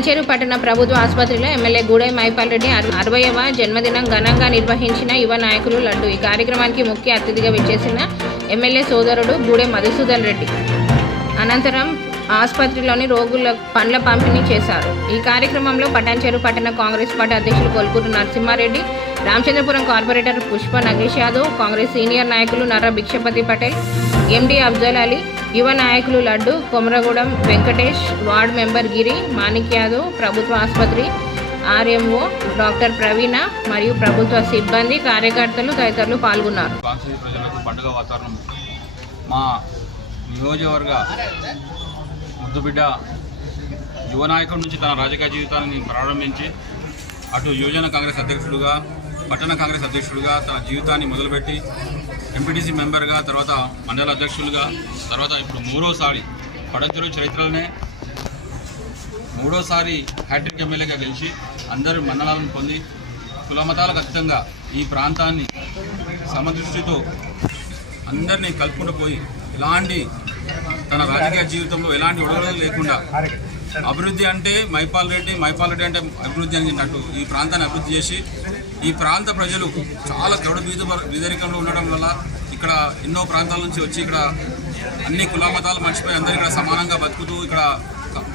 పటాన్చెరు పట్టణ ప్రభుత్వ ఆసుపత్రిలో ఎమ్మెల్యే గూడెం మైపాల్ రెడ్డి 60వ జన్మదినం ఘనంగా నిర్వహించిన యువ నాయకులు లడ్డు. ఈ కార్యక్రమానికి ముఖ్య అతిథిగా విచ్చేసిన ఎమ్మెల్యే సోదరుడు గూడెం మధుసూదన్ రెడ్డి అనంతరం ఆసుపత్రిలోని రోగులకు పండ్ల పంపిణీ చేశారు. ఈ కార్యక్రమంలో పటాన్చెరు పట్టణ కాంగ్రెస్ పార్టీ అధ్యక్షులు కొల్కూరు నరసింహారెడ్డి, రామచంద్రపురం కార్పొరేటర్ పుష్ప నగేష్ యాదవ్, కాంగ్రెస్ సీనియర్ నాయకులు నర్ర భిక్షపతి పటేల్, ఎండి అఫ్జల్ అలీ, యువ నాయకులు లడ్డు, కొమరగూడెం వెంకటేష్, వార్డు మెంబర్ గిరి, మాణిక్ యాదవ్, ప్రభుత్వ ఆసుపత్రి ఆర్ఎంఓ డాక్టర్ ప్రవీణ మరియు ప్రభుత్వ సిబ్బంది, కార్యకర్తలు తదితరులు పాల్గొన్నారు. పండుగ వాతావరణం మా నియోజకవర్గ ముద్దుబిడ్డ యువ నాయకుడి నుంచి తన రాజకీయ జీవితాన్ని ప్రారంభించి అటు యువజన కాంగ్రెస్ అధ్యక్షుడుగా, పట్టణ కాంగ్రెస్ అధ్యక్షుడిగా తన జీవితాన్ని మొదలుపెట్టి ఎంపీటీసీ మెంబర్గా, తర్వాత మండల అధ్యక్షులుగా, తర్వాత ఇప్పుడు మూడోసారి పటాన్చెరు చరిత్రలోనే మూడోసారి హ్యాట్రిక్ ఎమ్మెల్యేగా గెలిచి అందరి మన్ననలను పొంది కులమతాలకు అతీతంగా ఈ ప్రాంతాన్ని సమదృష్టితో అందరినీ కలుపుకుంటూ పోయి ఎలాంటి తన రాజకీయ జీవితంలో ఎలాంటి ఒడగడలు లేకుండా అభివృద్ధి అంటే మైపాల్ రెడ్డి అంటే అభివృద్ధి అన్నట్టు ఈ ప్రాంతాన్ని అభివృద్ధి చేసి ఈ ప్రాంత ప్రజలు చాలా బీదరికంలో ఉండడం వల్ల ఇక్కడ ఎన్నో ప్రాంతాల నుంచి వచ్చి ఇక్కడ అన్ని కులమతాలు మర్చిపోయి అందరూ ఇక్కడ సమానంగా బతుకుతూ ఇక్కడ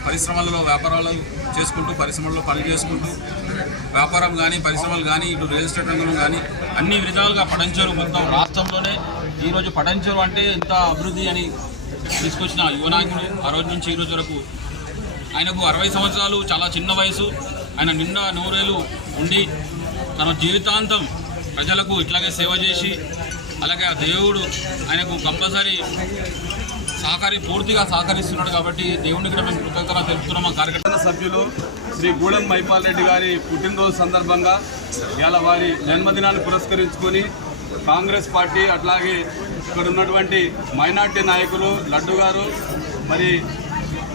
పరిశ్రమలలో వ్యాపారాలు చేసుకుంటూ పరిశ్రమల్లో పనులు చేసుకుంటూ వ్యాపారం కానీ పరిశ్రమలు కానీ ఇటు రియల్ ఎస్టేట్ రంగంలో కానీ అన్ని విధాలుగా పటాన్చెరు మొత్తం రాష్ట్రంలోనే ఈరోజు పటాన్చెరు అంటే ఎంత అభివృద్ధి అని తీసుకొచ్చిన యువ నాయకుడు ఆ రోజు నుంచి ఈ రోజు వరకు ఆయనకు 60 సంవత్సరాలు చాలా చిన్న వయసు. ఆయన నిండా నూరేళ్ళు ఉండి తన జీవితాంతం ప్రజలకు ఇట్లాగే సేవ చేసి అలాగే ఆ దేవుడు ఆయనకు కంపల్సరీ పూర్తిగా సహకరిస్తున్నాడు. కాబట్టి దేవుడికి కూడా మేము కృతజ్ఞత తెలుపుతున్నాం. మా కార్యకర్తల సభ్యులు శ్రీ గూడెం మైపాల్ రెడ్డి గారి పుట్టినరోజు సందర్భంగా ఇలా వారి జన్మదినాన్ని పురస్కరించుకొని కాంగ్రెస్ పార్టీ అట్లాగే ఇక్కడ ఉన్నటువంటి మైనార్టీ నాయకులు లడ్డు గారు మరి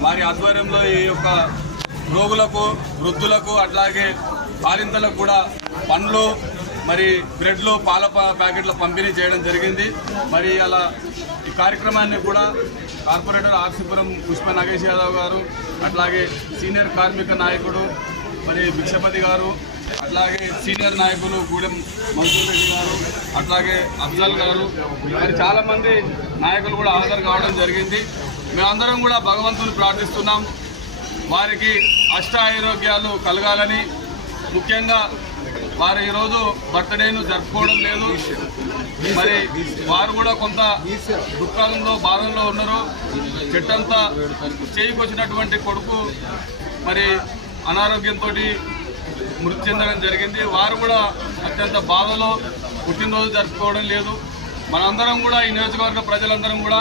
వారి ఆధ్వర్యంలో ఈ యొక్క రోగులకు, వృద్ధులకు అట్లాగే బాలింతలకు కూడా పండ్లు మరి బ్రెడ్లు, పాల ప్యాకెట్ల పంపిణీ చేయడం జరిగింది. మరి అలా ఈ కార్యక్రమాన్ని కూడా కార్పొరేటర్ ఆర్సీపురం పుష్ప నగేష్ యాదవ్ గారు, అట్లాగే సీనియర్ కార్మిక నాయకుడు మరి భిక్షపతి గారు, అట్లాగే సీనియర్ నాయకులు గూడెం మధుసూదన్ రెడ్డి గారు, అట్లాగే అఫ్జల్ గారు, మరి చాలామంది నాయకులు కూడా హాజరు కావడం జరిగింది. మేమందరం కూడా భగవంతుని ప్రార్థిస్తున్నాం వారికి అష్టారోగ్యాలు కలగాలని. ముఖ్యంగా వారు ఈరోజు బర్త్డేను జరుపుకోవడం లేదు. మరి వారు కూడా కొంత దుఃఖంలో బాధల్లో ఉన్నారు. చెట్టంతా చేయికొచ్చినటువంటి కొడుకు మరి అనారోగ్యంతో మృతి చెందడం జరిగింది. వారు కూడా అత్యంత బాధలో పుట్టినరోజు జరుపుకోవడం లేదు. మనందరం కూడా ఈ నియోజకవర్గ ప్రజలందరం కూడా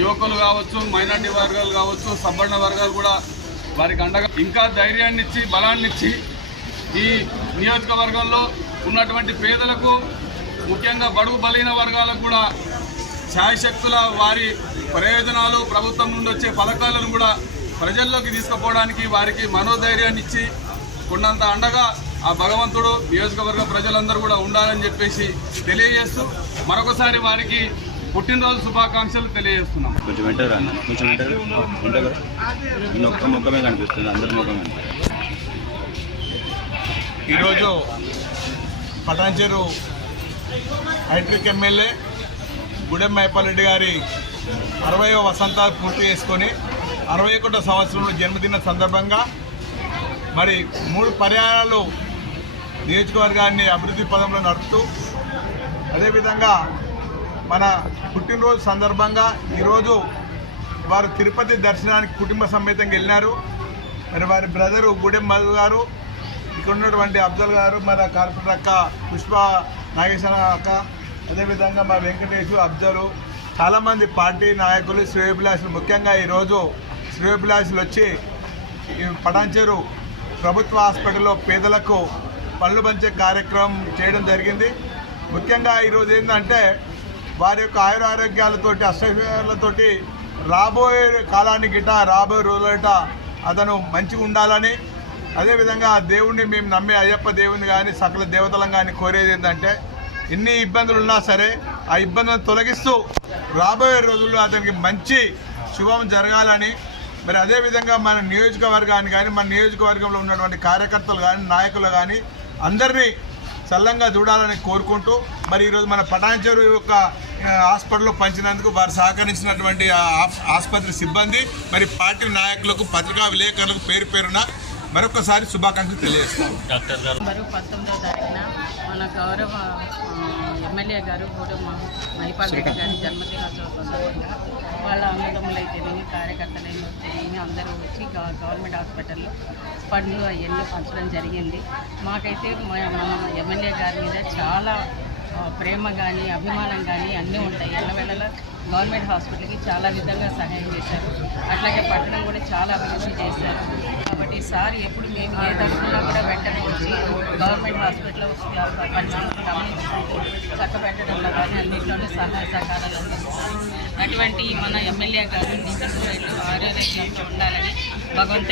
యువకులు కావచ్చు, మైనార్టీ వర్గాలు కావచ్చు, సబ్బర్ణ వర్గాలు కూడా వారికి అండగా ఇంకా ధైర్యాన్ని ఇచ్చి బలాన్ని ఇచ్చి ఈ నియోజకవర్గంలో ఉన్నటువంటి పేదలకు, ముఖ్యంగా బడుగు బలహీన వర్గాలకు కూడా శాయశక్తుల వారి ప్రయోజనాలు, ప్రభుత్వం నుండి వచ్చే పథకాలను కూడా ప్రజల్లోకి తీసుకుపోవడానికి వారికి మనోధైర్యాన్ని ఇచ్చి కొండంత అండగా ఆ భగవంతుడు నియోజకవర్గ ప్రజలందరూ కూడా ఉండాలని చెప్పేసి తెలియజేస్తూ మరొకసారి వారికి పుట్టినరోజు శుభాకాంక్షలు తెలియజేస్తున్నాం. ఈరోజు పటాన్చెరు హ్యాట్రిక్ ఎమ్మెల్యే గూడెం మైపాల్ రెడ్డి గారి 60వ వసంతాలు పూర్తి చేసుకొని 61వ సంవత్సరంలో జన్మదిన సందర్భంగా మరి 3 పర్యాయాలు నియోజకవర్గాన్ని అభివృద్ధి పదంలో నడుపుతూ అదేవిధంగా మన పుట్టినరోజు సందర్భంగా ఈరోజు వారు తిరుపతి దర్శనానికి కుటుంబ సమేతంగా వెళ్ళినారు. మరి వారి బ్రదరు గూడెం మధు గారు, ఇక్కడ ఉన్నటువంటి అఫ్జల్ గారు, మన కార్పొరేటర్ అక్క పుష్ప నాగేశ్వర అక్క, అదేవిధంగా మా వెంకటేష్, అఫ్జలు, చాలామంది పార్టీ నాయకులు, శ్రేయోభిలాషులు, ముఖ్యంగా ఈరోజు శ్రేయోభిలాషులు వచ్చి ఈ పటాన్చెరు ప్రభుత్వ హాస్పిటల్లో పేదలకు పళ్ళు పంచే కార్యక్రమం చేయడం జరిగింది. ముఖ్యంగా ఈరోజు ఏంటంటే వారి యొక్క ఆరోగ్యాలతోటి అష్టలతోటి రాబోయే కాలానికి గిట రాబోయే రోజులట అతను మంచిగా ఉండాలని, అదేవిధంగా దేవుణ్ణి మేము నమ్మే అయ్యప్ప దేవుని కానీ సకల దేవతలను కానీ కోరేది ఏంటంటే ఎన్ని ఇబ్బందులు ఉన్నా సరే ఆ ఇబ్బందులను తొలగిస్తూ రాబోయే రోజుల్లో అతనికి మంచి శుభం జరగాలని మరి అదేవిధంగా మన నియోజకవర్గాన్ని కానీ మన నియోజకవర్గంలో ఉన్నటువంటి కార్యకర్తలు కానీ నాయకులు కానీ అందరినీ చల్లంగా చూడాలని కోరుకుంటూ మరి ఈరోజు మన పటాన్చెరు యొక్క హాస్పిటల్లో పంచినందుకు వారు సహకరించినటువంటి ఆసుపత్రి సిబ్బంది మరి పార్టీ నాయకులకు పత్రికా విలేకరులకు పేరు పేరున మరొకసారి శుభాకాంక్షలు తెలియజేస్తాం. డాక్టర్ గారు 19వ తారీఖున మన గౌరవ ఎమ్మెల్యే గారు గూడెం మైపాల్ రెడ్డి గారి జన్మదినోత్సవ సందర్భంగా వాళ్ళ అన్నదమ్ములైతేనేమి కార్యకర్తలైతేనేమి అందరూ వచ్చి గవర్నమెంట్ హాస్పిటల్లో పండ్లు అవన్నీ పంచడం జరిగింది. మాకైతే మన ఎమ్మెల్యే గారి మీద చాలా ప్రేమ కానీ అభిమానం కానీ అన్నీ ఉంటాయి. ఎల్లవేళలా గవర్నమెంట్ హాస్పిటల్కి చాలా విధంగా సహాయం చేశారు. అట్లాగే పట్టణం కూడా చాలా అభివృద్ధి చేశారు. కాబట్టి సార్ ఎప్పుడు మేము ఏ తరఫున కూడా వెంటనే వచ్చి గవర్నమెంట్ హాస్పిటల్లో పరిస్థితులు గమనించుకుంటూ చక్కబెట్టడంలో కానీ అన్నింటిలోనూ సహాయ సహకారాలు అందిస్తారు. అటువంటి మన ఎమ్మెల్యే గారు నిజంగా ఆరోగ్యంగా ఉండాలని భగవంతుని